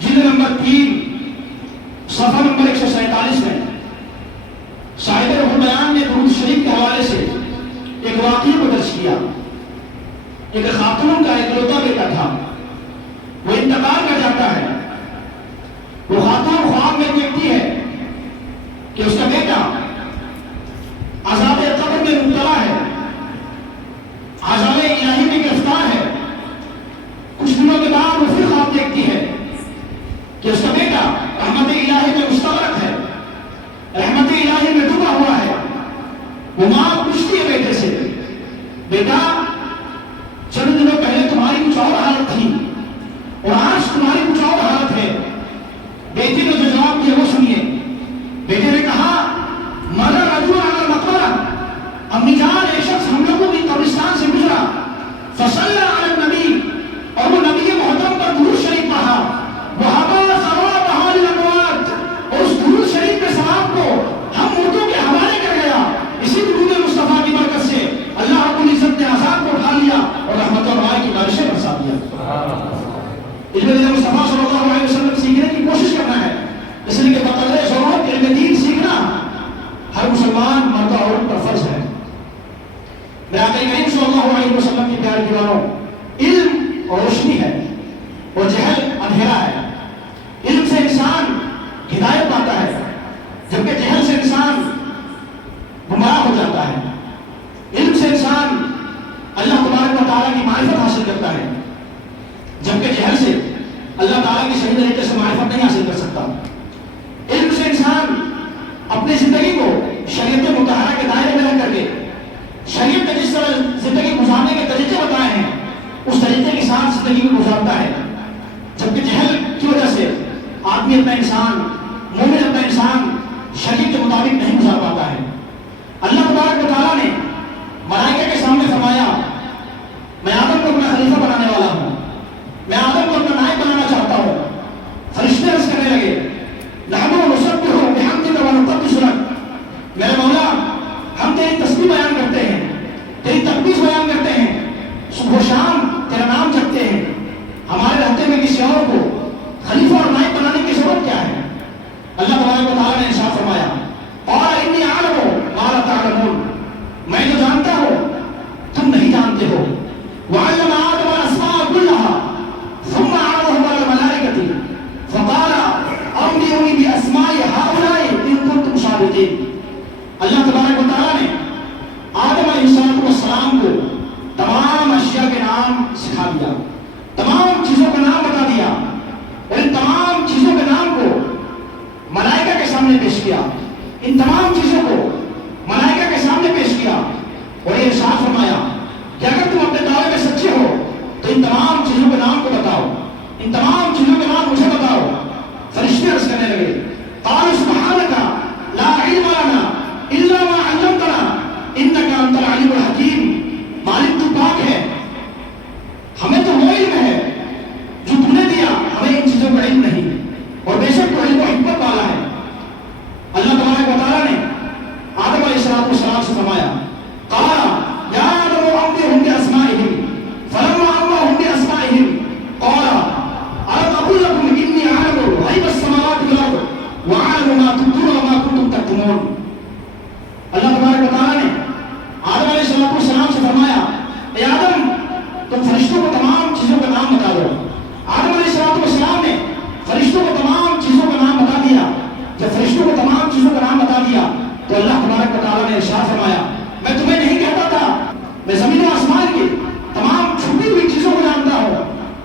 جلد نمبر 3 صفحہ نمبر 147 میں صاحب روح البیان نے درود شریف کے حوالے سے ایک واقعے کو درج کیا۔ ایک خاتون کا اکلوتا بیٹا تھا، وہ انتقال کر جاتا ہے۔ وہ خاتون خواب میں دیکھتی ہے کہ اس کا بیٹا عذاب قبر میں مبتلا ہے، عذاب الہی میں گرفتار ہے۔ کچھ دنوں کے بعد وہ پھر خواب دیکھتی ہے کہ اس کا بیٹا رحمت الہی میں مستغرق ہے، رحمت الہی میں ڈوبا ہوا ہے۔ وہ ماں پوچھتی ہے بیٹے سے، بیٹا چند دنوں پہلے تمہاری کچھ اور حالت تھی اور آج تمہاری کچھ اور حالت ہے۔ بیٹی نے جو جواب دیا وہ سنیے۔ بیٹے نے کہا، مرا رجل علی المقبرہ، امی جان ایک شخص ہم لوگوں کی قبرستان سے گزرا، فصلی علی النبی، اور وہ نبی محترم پر درود شریف پڑھا، وہبا ثوابہ للاموات، اور اس درود شریف کے ثواب کو ہم مردوں کے حوالے کر گیا۔ اسی درود مصطفیٰ کی برکت سے اللہ رب العزت نے عذاب کو اٹھا لیا اور رحمت اور رحمت کی بارشیں برسا دیا۔ اس میں مصطفیٰ صلی اللہ علیہ وسلم سیکھنے کی کوشش کرنا ہے، اس لیے کہ بقدر ضرورت علم دین سیکھنا ہر مسلمان مرد اور عورت پر فرض ہے۔ میرے آقا کریم صلی اللہ علیہ وسلم کی پیارے دیوانوں، علم روشنی ہے اور جہل اندھیرا ہے۔ علم سے انسان ہدایت پاتا ہے، جبکہ جہل سے انسان گمراہ ہو جاتا ہے۔ علم سے انسان اللہ تبارک و تعالیٰ کی معرفت حاصل کرتا ہے، جبکہ جہل سے اللہ تعالیٰ کی صحیح طریقے سے معرفت نہیں حاصل کر سکتا۔ علم سے انسان اپنی زندگی کو شریعت مطہرہ کے دائرے میں رہ کر کے شریعت نے جس طرح زندگی گزارنے کے طریقے بتائے ہیں اس طریقے کے ساتھ زندگی کو گزارتا ہے، جبکہ جہل کی وجہ سے آدمی اپنا انسان، مومن اپنا انسان شریعت کے مطابق نہیں گزار پاتا ہے۔ اللہ تبارک و تعالیٰ نے ملائکہ کے سامنے فرمایا، میں آدم کو اپنا خلیفہ بنانے والا ہوں، میں آدم کو اپنا نائب بنانا چاہتا ہوں۔ فرشتے عرض کرنے لگے، نحن نسبح بحمدک ونقدس لک، میرے مولا ہم تیری تسبیح بیان کرتے ہیں، تیری تقدیس بیان کرتے ہیں، صبح و شام تیرا نام جپتے ہیں، ہمارے رہتے میں کسی اور کو خلیفہ اور نائب بنانے کی ضرورت کیا ہے؟ اللہ تبارک و تعالیٰ نے ارشاد فرمایا، قال انی اعلم ما لا تعلمون، میں جو جانتا ہوں تم نہیں جانتے ہو۔ وعلم آدم الاسماء كلها ثم عرضهم على الملائكة فقال انبئوني باسماء هؤلاء ان كنتم صادقين۔ اللہ تبارک و تعالیٰ نے آدم علیہ السلام کو تمام اشیاء کے نام سکھا دیا، تمام چیزوں کا نام بتا دیا، اور ان تمام چیزوں کے نام کو ملائکہ کے سامنے پیش کیا، ان تمام چیزوں کو ملائکہ کے سامنے پیش کیا اور یہ ارشاد فرمایا کہ اگر تم اپنے دعوے میں سچے ہو تو ان تمام چیزوں کے نام کو بتاؤ، ان تمام چیزوں کے نام مجھے بتاؤ۔ فرشتے عرض کرنے لگے، قالوا سبحانك لا علم لنا الا ما علمتنا انك انت العليم الحكيم، مالک تو پاک ہے، ہمیں تو وہ علم ہے جو تم نے دیا، ہمیں ان چیزوں کا علم نہیں، اور بے شک تو علم و حکمت والا ہے۔ اللہ تبارک و تعالیٰ نے آدم علیہ السلام سے فرمایا، قال یا آدم انبئهم باسمائهم، فلما انبأهم باسمائهم قال الم اقل لكم انی اعلم غیب السماوات والارض واعلم ما تبدون وما کنتم تکتمون۔ اللہ تبارک و تعالیٰ نے آدم علیہ السلام سے فرمایا، اے آدم تم فرشتوں کو تمام چیزوں کا نام بتا دو۔ آدم علیہ السلام نے فرشتوں کو تمام چیزوں کا نام بتا دیا۔ جب فرشتوں کو تمام چیزوں کا نام بتا دیا تو اللہ تبارک و تعالیٰ نے ارشاد فرمایا، میں تمہیں نہیں کہتا تھا، میں زمین و آسمان کی تمام چھپی ہوئی چیزوں کو جانتا ہوں،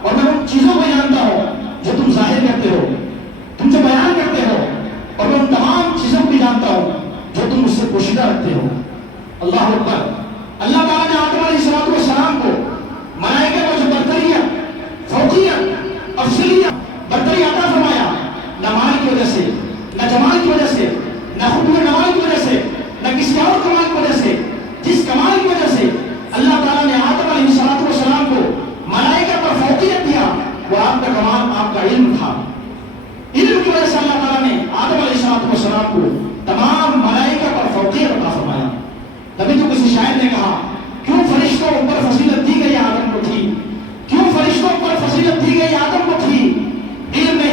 اور میں ان چیزوں کو جانتا ہوں جو تم ظاہر کرتے ہو، تم جو بیان کرتے ہو، اور میں ان تمام چیزوں کو بھی جانتا ہوں۔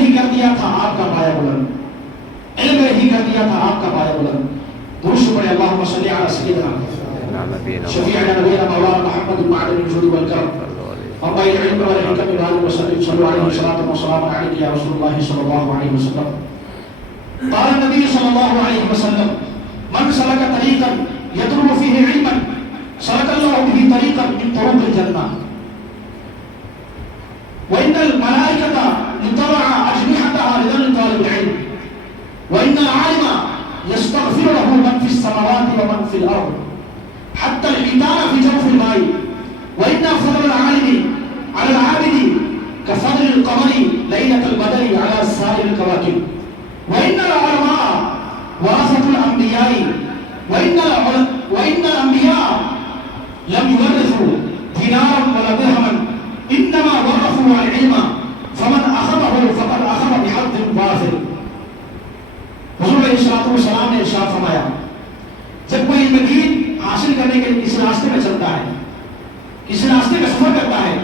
ہی کر دیا تھا آپ کا پایا بلند، علم نے ہی کر دیا تھا آپ کا پایا بلند۔ درود پڑھے اللہم صلی علی سیدنا شفیعنا نبینا مولانا محمد معدن الجود والکرم رب العلم والحکم والعلم وسلم صلوا علیہ الصلاۃ والسلام علیک یا رسول اللہ صلی اللہ علیہ وسلم۔ قال النبی صلی اللہ علیہ وسلم من سلک طریقا یطلب فیہ علما سلک اللہ بہ طریقا من طرق الجنہ وإن الملائكة لتضع أجنحتها لمن طالب العلم وإن العالم يستغفر له من في السماوات ومن في الأرض حتى الحيتان في جوف الماء وإن فضل العالم على العابد كفضل القمر ليلة البدر على سائر الكواكب وإن العلماء ورثة الأنبياء وإن الأنبياء لم يورثوا دينارا ولا درهما انما ورثوا العلم فمن اخذه فقد اخذ بحظ وافر۔ حضور علیہ الصلوۃ والسلام نے ارشاد فرمایا جب کوئی علم دین حاصل کرنے کے لیے کسی راستے میں چلتا ہے، کسی راستے کا سفر کرتا ہے،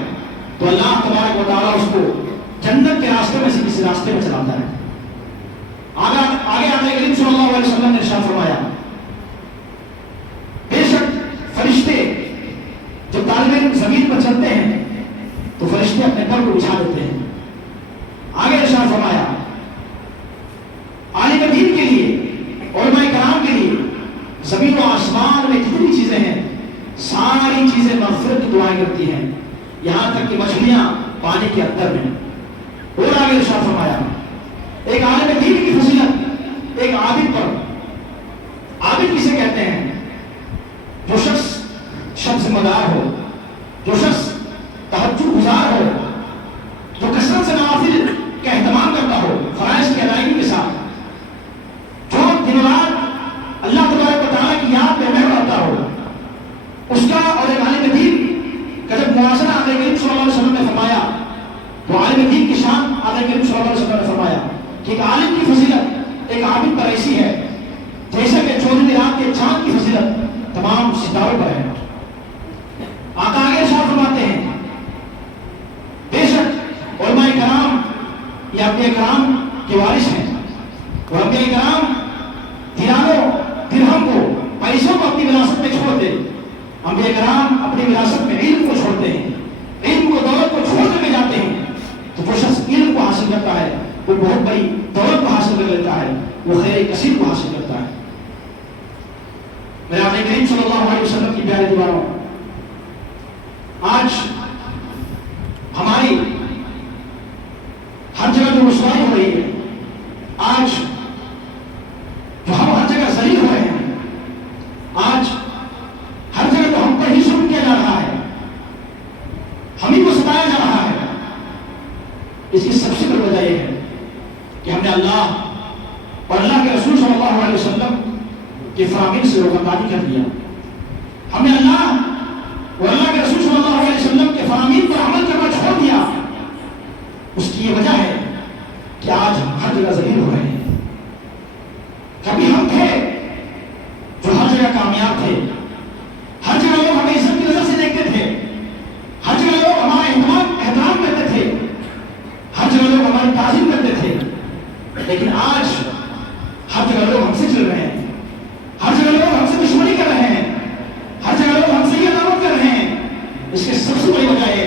تو اللہ تبارک و تعالیٰ اس کو جنت کے راستے میں سے کسی راستے میں چلاتا ہے۔ آگے آقا کریم صلی اللہ علیہ وسلم نے ارشاد فرمایا بے شک فرشتے جب طالب علم زمین پر چلتے ہیں تو فرشتے اپنے پر کو بچھا دیتے ہیں۔ آگے ارشاد فرمایا عالم دین کے لیے، علماء کرام کے لیے زمین و آسمان میں جتنی چیزیں ہیں ساری چیزیں مغفرت کی دعائیں کرتی ہیں، یہاں تک کہ مچھلیاں پانی کے اندر میں۔ اور آگے ارشاد فرمایا ایک عالم دین کی فضیلت ایک عابد پر۔ عابد کسے کہتے ہیں؟ جو شخص ذمہ دار ہو، جو شخص تہجد گزار ہو، جو کثرت سے نوافل کا اہتمام کرتا ہو فرائض کی ادائیگی کے ساتھ، جو دن رات اللہ تبارک و تعالیٰ کی یاد میں محو رہتا ہو، اس کا اور ایک عالم دین کا جب موازنہ آقا کریم صلی اللہ علیہ وسلم نے فرمایا تو عالم دین کی شان آقا کریم صلی اللہ علیہ وسلم نے فرمایا کہ ایک عالم کی فضیلت ایک عابد پر ایسی ہے جیسا کہ 14 رات کے چاند کی فضیلت تمام ستاروں پر ہے۔ آقا آگے ارشاد فرماتے ہیں بے شک علماء کرام یہ انبیاء کرام کے وارث ہیں، اور انبیاء کرام دیناروں درہم کو پیسوں کو اپنی وراثت میں چھوڑ دے، انبیاء کرام اپنی وراثت میں علم کو چھوڑتے ہیں، علم کو دولت کو چھوڑ کر کے جاتے ہیں۔ تو جو شخص علم کو حاصل کرتا ہے وہ بہت بڑی دولت کو حاصل کر لیتا ہے، وہ خیر کثیر کو حاصل کرتا ہے۔ میرے آقا کریم صلی اللہ علیہ وسلم کی پیارے دیواروں، آج ہماری ہر جگہ جو رسوائی ہو رہی ہے، آج جو ہم ہر جگہ ذلیل ہو رہے ہیں، آج ہر جگہ تو ہم پر ہی ظلم کیا جا رہا ہے، ہم ہی کو ستایا جا رہا ہے، اس کی سب سے بڑی وجہ یہ ہے کہ ہم نے اللہ اور اللہ کے رسول صلی اللہ علیہ وسلم کے فرامین سے روگردانی کر دیا۔ ہم نے اللہ اور اللہ کے رسول صلی اللہ علیہ وسلم کے فرامین پر عمل کرنا چھوڑ دیا۔ اس کی یہ وجہ ہے کہ آج ہم ہر جگہ ذلیل ہو رہے ہیں۔ کبھی ہم تھے جو ہر جگہ کامیاب تھے، ہر جگہ لوگ ہمیں عزت کی نظر سے دیکھتے تھے، ہر جگہ لوگ ہمارا احترام کرتے تھے، ہر جگہ لوگ ہماری تعظیم کرتے تھے، لیکن آج ہر جگہ لوگ ہم سے چل رہے ہیں، ہر جگہ لوگ ہم سے دشمنی کر رہے ہیں، ہر جگہ لوگ ہم سے یہ عداوت کر رہے ہیں۔ اس کی سب سے بڑی وجہ ہے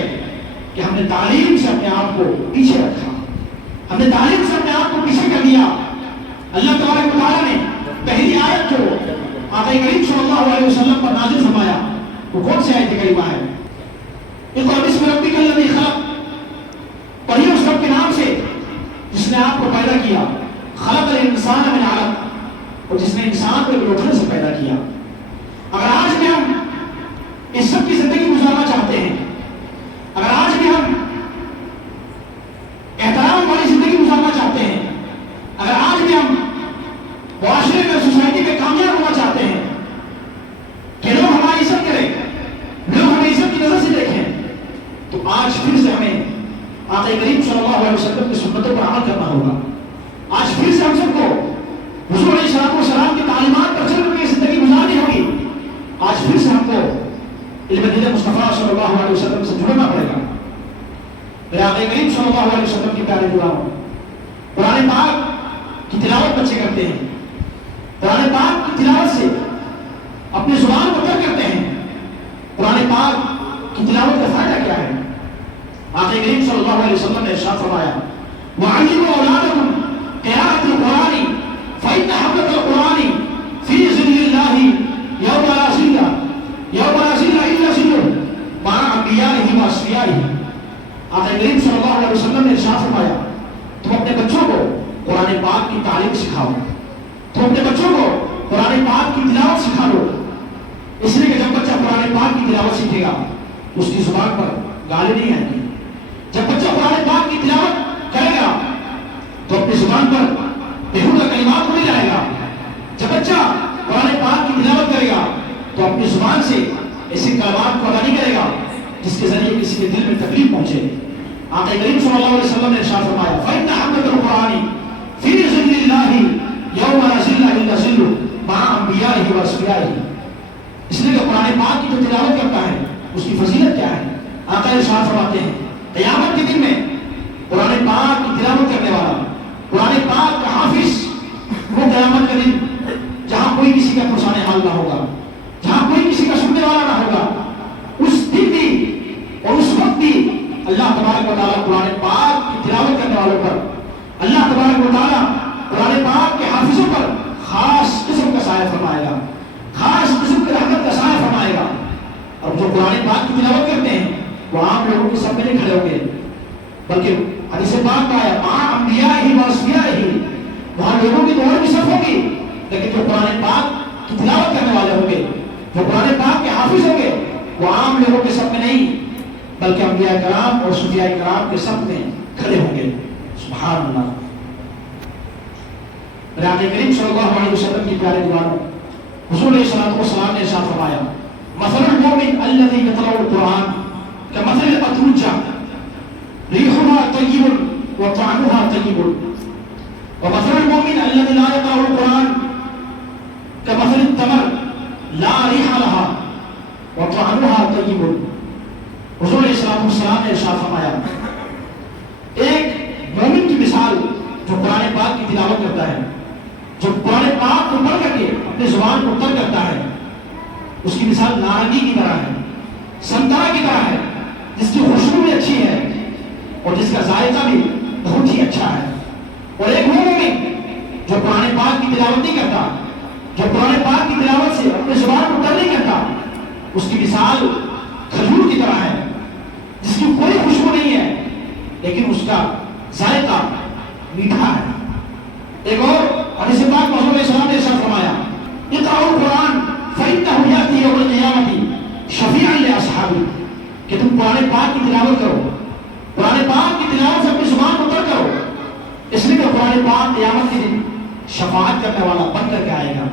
کہ ہم نے تعلیم سے اپنے آپ کو پیچھے رکھا، ہم نے تعلیم سے اپنے آپ کو پیچھے کر دیا۔ اللہ تبارک و تعالیٰ نے پہلی آیت جو آقا کریم صلی اللہ علیہ وسلم پر نازل فرمایا وہ کون سی آیت کریمہ ہے؟ اقرأ بسم ربک الذی خلق، پڑھیے اس رب کے نام سے جس نے آپ کو پیدا کیا، خلق الانسان من علق، اور جس نے انسان کو ایک لوٹھڑے سے پیدا کیا۔ اگر آج بھی ہم اس سب کی زندگی گزارنا چاہتے ہیں، اگر آج بھی ہم احترام والی زندگی گزارنا چاہتے ہیں، اگر آج بھی ہم معاشرے میں سوسائٹی میں کامیاب ہونا چاہتے ہیں کہ لوگ ہماری عزت کریں، لوگ ہمیں عزت کی نظر سے دیکھیں، تو آج پھر سے ہمیں آقا کریم صلی اللہ علیہ وسلم کی سنتوں پر عمل کرنا ہوگا۔ آج پھر سے ہم سب کو حضور علیہ الصلوۃ والسلام کی تعلیمات پر چل کر کے زندگی گزارنی ہوگی۔ آج پھر سے ہم کو علم دین مصطفیٰ صلی اللہ علیہ وسلم سے جڑنا پڑے گا۔ میرے آقا کریم صلی اللہ علیہ وسلم کی پیارے دعاؤں، قرآن پاک کی تلاوت بچے کرتے ہیں، قرآن پاک کی تلاوت سے اپنی زبان کو تر کرتے ہیں۔ قرآن پاک کی تلاوت کا فائدہ کیا ہے؟ آقا کریم صلی اللہ علیہ وسلم نے ارشاد فرمایا وَعَلِّمُوا أَوْلَادَكُمْ قِرَاءَةَ الْقُرْآنِ فَإِنَّ حَمْلَةَ الْقُرْآنِ فِي ظِلِّ اللَّهِ يَوْمَ لَا ظِلَّ إِلَّا ظِلُّهُ مَعَ أَنْبِيَائِهِ وَأَصْفِيَائِهِ۔ آقا کریم صلی اللہ علیہ وسلم نے ارشاد فرمایا تم اپنے بچوں کو قرآن پاک کی تعلیم سکھاؤ، تم اپنے بچوں کو قرآن پاک کی تلاوت سکھا دو، اس لیے کہ جب بچہ قرآن پاک کی تلاوت سیکھے گا اس کی زبان پر گالی نہیں آئے گی۔ جب بچہ قرآن پاک کی تلاوت کرے گا تو اپنی زبان پر بےہودہ کلمات نہیں لائے گا۔ جب بچہ قرآن پاک کی تلاوت کرے گا تو اپنی زبان سے ایسے کلمات کو ادا نہیں کرے گا جس کے ذریعے کسی کے دل میں تکلیف پہنچے۔ آقا کریم صلی اللہ علیہ وسلم نے ارشاد فرمایا فَإِنَّ حَمْلَةَ الْقُرْآنِ فِي ظِلِّ اللَّهِ يَوْمَ لَا ظِلَّ إِلَّا ظِلُّهُ مَعَ أَنْبِيَائِهِ وَأَصْفِيَائِهِ۔ اس لیے کہ قرآن پاک کی جو تلاوت کرتا ہے اس کی فضیلت کیا ہے؟ آقا ارشاد فرماتے ہیں قیامت کے دن میں قرآن پاک کی تلاوت کرنے والا، قرآن پاک کا حافظ، وہ قیامت کا دن جہاں کوئی کسی کا پرسان حال نہ ہوگا، جہاں کوئی کسی کا سننے والا نہ ہوگا، اس دن بھی اور اس وقت بھی اللہ تبارک و تعالیٰ قرآن پاک کی تلاوت کرنے والوں پر، اللہ تبارک و تعالیٰ قرآن پاک کے حافظوں پر خاص قسم کا سایہ فرمائے گا، خاص قسم کی رحمت کا سایہ فرمائے گا۔ اور جو قرآن پاک کی تلاوت کرتے ہیں وہ عام لوگوں کے سب میں نہیں کھڑے ہوں گے، بلکہ حدیث پاک کا ہے مَعَ أَنْبِيَائِهِ وَأَصْفِيَائِهِ، وہاں لوگوں کی تو اور بھی صف ہوگی، لیکن جو قرآن پاک کی تلاوت کرنے والے ہوں گے، جو قرآن پاک کے حافظ ہوں گے، وہ عام لوگوں کے سب میں نہیں بلکہ انبیاء کرام اور صفیاء کرام کے سب میں کھڑے ہوں گے۔ سبحان اللہ۔ آقا کریم صلی اللہ علیہ وسلم کی پیارے دیوانوں، حضور علیہ الصلوۃ والسلام نے ارشاد فرمایا مثل المؤمن الذي يقرأ القرآن كمثل الأترجة ريحها طيب وطعمها طيب ومثل المؤمن الذي لا يقرأ القرآن كمثل التمر لا ريح لها وطعمها طيب۔ حضور علیہ السلام نے ارشاد فرمایا ایک مومن کی مثال جو قرآن پاک کی تلاوت کرتا ہے، جو قرآن پاک کو پڑھ کر کے اپنی زبان کو تر کرتا ہے، اس کی مثال نارنگی کی طرح ہے، سنترا کی طرح ہے، جس کی خوشبو بھی اچھی ہے اور جس کا ذائقہ بھی بہت ہی اچھا ہے۔ اور ایک وہ مومن جو قرآن پاک کی تلاوت نہیں کرتا، جو قرآن پاک کی تلاوت سے اپنی زبان کو تر نہیں کرتا، اس کی مثال کھجور کی طرح ہے جس کی کوئی خوشبو نہیں ہے لیکن اس کا ذائقہ میٹھا ہے۔ ایک اور حدیث پاک میں حضور علیہ السلام نے ارشاد فرمایا اقرأوا القرآن فإنه يأتي يوم القيامة شفيعا لأصحابه، کہ تم قرآن پاک کی تلاوت کرو، قرآن پاک کی تلاوت سے اپنی زبان کو تر کرو، اس لیے کہ قرآن پاک قیامت کے دن شفاعت کرنے والا بن کر کے آئے گا،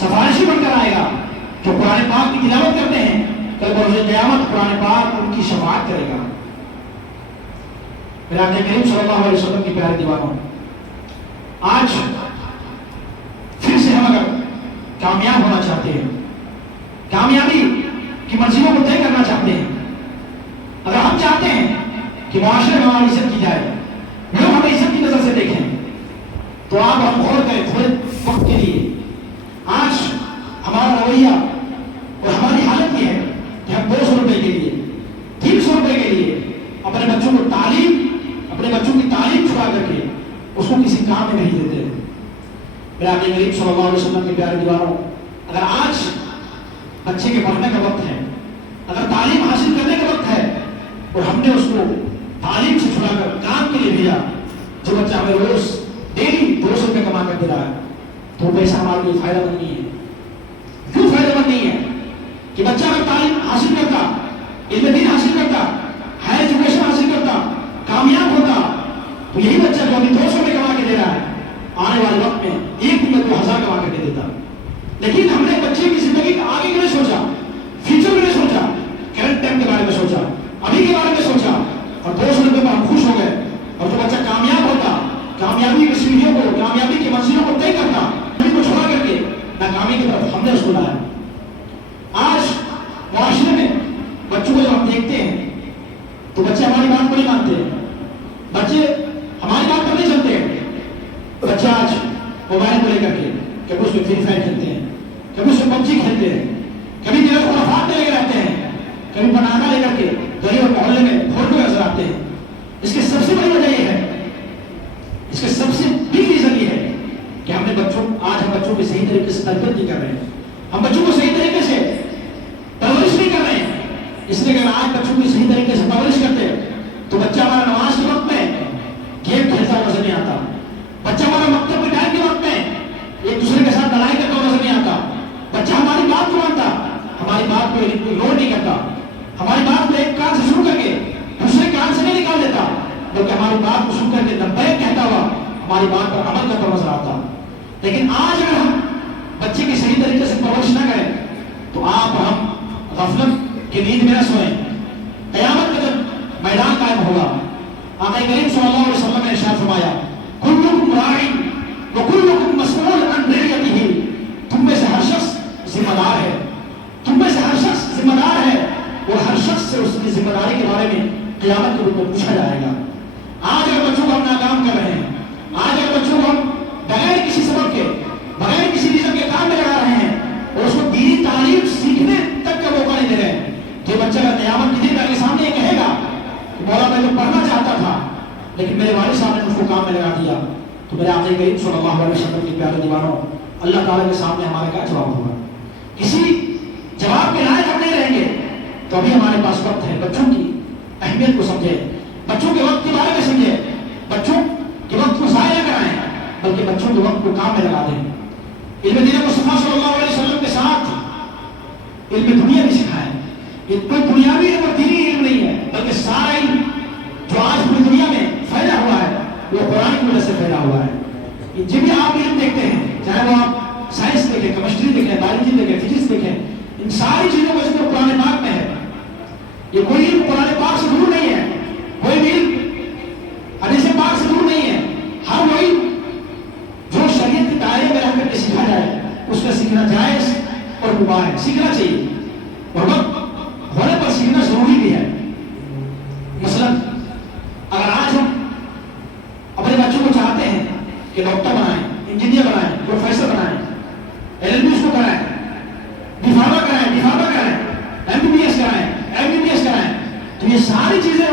سفارشی بن کر آئے گا۔ جو قرآن پاک کی تلاوت کرتے ہیں کل بروز قیامت قرآن پاک ان کی شفاعت کرے گا۔ میرے آقا کریم صلی اللہ علیہ وسلم کی پیارے دیوانوں، آج پھر سے ہم اگر کامیاب ہونا چاہتے ہیں، کامیابی کی منزلوں کو طے کرنا چاہتے ہیں، اگر ہم چاہتے ہیں کہ معاشرے میں ہماری عزت کی جائے، لوگ ہمیں عزت کی نظر سے دیکھیں، تو آپ ہم غور کریں تھوڑے وقت کے لیے۔ آج ہمارا رویہ اور ہماری حالت یہ ہے کہ ہم 200 روپے کے لیے، 300 روپے کے لیے اپنے بچوں کو اپنے بچوں کی تعلیم چھڑا کر کے اس کو کسی کام میں نہیں دیتے۔ میرے آقا کریم صلی اللہ علیہ وسلم کے پیارے دیوانوں، اگر آج بچے کے پڑھنے کا وقت ہے، اگر تعلیم حاصل کرنے کا وقت ہے اور ہم نے اس کو تعلیم سے چھڑا کر کام کے لیے بھیجا، جو بچہ ہمیں روز ڈیلی 200 روپے کما کر دے رہا ہے، تو پیسہ ہمارے لیے فائدہ مند نہیں ہے۔ کیوں فائدہ مند نہیں ہے؟ کہ بچہ اگر تعلیم حاصل کرتا، علم دین حاصل کرتا، ہائر ایجوکیشن حاصل کرتا، کامیاب ہوتا، تو یہی بچہ جو ابھی 200 روپے کما کے دے رہا ہے آنے والے وقت میں ایک دن میں 2000 کما کر کے دیتا۔ لیکن ہم نے بچے کی زندگی کا آگے کے لیے سوچا، فیوچر کے لیے سوچا، کرنٹ ٹائم کے بارے میں سوچا، ابھی کے بارے میں سوچا، اور 200 روپے پر ہم خوش ہو گئے۔ اور جو بچہ کامیاب ہوتا، کامیابی کی سیڑھیوں کو، کامیابی کی منزلوں کو طے کرتا، کو چھوڑا کر کے ناکامی کی طرف ہم نے اس کو لایا۔ آج معاشرے میں بچوں کو جب ہم دیکھتے ہیں تو بچے ہماری بات کو نہیں مانتے ہیں، بچے ہماری بات پر نہیں چلتے ہیں، موبائل کو لے کر کے، کبھی اس میں فری فائر کھیلتے ہیں، کبھی اس میں PUBG کھیلتے ہیں، کبھی دیر خرافات میں لگے رہتے ہیں، کبھی پٹاخہ لے کر کے گلی اور محلے میں فوٹو نظر آتے ہیں۔ اس کی سب سے بڑی وجہ یہ ہے، اس کے سب سے بگ ریزن یہ ہے کہ ہم نے آج ہم بچوں کی صحیح طریقے سے تربیت نہیں کر رہے ہیں، ہم بچوں کو صحیح طریقے سے پرورش نہیں کر رہے ہیں۔ اس لیے اگر آج بچوں کی صحیح طریقے سے پرورش کرتے تو بچہ ہمارا نماز کے وقت میں گیم کھیلتا ہوا نظر نہیں آتا، بچہ ہمارا مکتب کے ٹائم کے وقت میں ایک دوسرے کے ساتھ لڑائی کرتا ہوا نظر نہیں آتا، بچہ ہماری بات کو مانتا، ہماری بات کو اگنور نہیں کرتا، ہماری بات کو ایک کان سے شروع کر کے دوسرے کان سے نہیں نکال دیتا، بلکہ ہماری بات کو سن کر کے لبیک کہتا ہوا ہماری بات پر عمل کرتا نظر آتا۔ لیکن آج اگر ہم بچے کی صحیح طریقے سے پرورش نہ کریں تو آپ ہم غفلت کی نیند میں نہ سوئیں، قیامت کا جب میدان قائم ہوگا، آقا کریم صلی اللہ علیہ وسلم نے ارشاد فرمایا کلکم راع وکلکم مسئول عن رعیتہ، تم میں سے ہر شخص ذمہ دار ہے، تم میں سے ہر شخص ذمہ دار ہے اور ہر شخص سے اس کی ذمہ داری کے بارے میں قیامت کے روپ میں پوچھا جائے گا۔ آج اگر بچوں کو ہم ناکام کر رہے ہیں، آج اگر بچوں کو ہم بغیر کسی سبب کے، بغیر کسی ریزن کے کام میں لگا رہے ہیں اور اس کو دینی تعلیم سیکھنے تک کا موقع نہیں دے رہے ہیں، یہ بچہ اگر قیامت کے دن میرے سامنے یہ کہے گا کہ مولا میں تو پڑھنا چاہتا تھا لیکن میرے والد صاحب نے مجھ کو کام میں لگا دیا، تو میرے آقا کریم صلی اللہ علیہ وسلم کے پیارے دیوانوں، اللہ تعالیٰ کے سامنے ہمارا کیا جواب ہوگا؟ کسی جواب کے لائق ہم نہیں رہیں گے۔ تو ابھی ہمارے پاس وقت ہے، بچوں کی اہمیت کو سمجھیں، بچوں کے وقت کے بارے میں سمجھیں، بچوں کے وقت کو ضائع نہ کرائیں بلکہ بچوں کے وقت کو کام میں لگا دیں۔ علم دین مصطفیٰ صلی اللہ علیہ وسلم کے ساتھ علم دنیا بھی سکھائیں۔ یہ کوئی دنیاوی علم اور دینی علم نہیں ہے بلکہ سارا علم جو آج پوری دنیا میں پھیلا ہوا ہے وہ قرآن کی وجہ سے پھیلا ہوا ہے۔ جب بھی آپ علم دیکھتے ہیں، چاہے وہ آپ سائنس دیکھیں، کیمسٹری دیکھیں، بایولوجی دیکھیں، فزکس دیکھیں، ان ساری چیزوں کا ذکر قرآن پاک میں ہے۔ یہ کوئی علم قرآن پاک سے دور نہیں ہے، کوئی بھی علم حدیث پاک سے دور نہیں ہے۔ ہر وہ علم جو شریعت کے دائرے میں رہ کر کے سیکھا جائے اس کا سیکھنا جائز اور مباح ہے، سیکھنا چاہیے اور وقت ہونے پر سیکھنا ضروری بھی ہے۔ مثلا اگر آج ہم اپنے بچوں کو چاہتے ہیں کہ ڈاکٹر بنائیں، انجینئر بنائیں، پروفیسر بنائیں، LLB کو کرائیں، ڈفارما کرائیں، MBBS کرائیں، MBBS کرائیں، تو یہ ساری چیزیں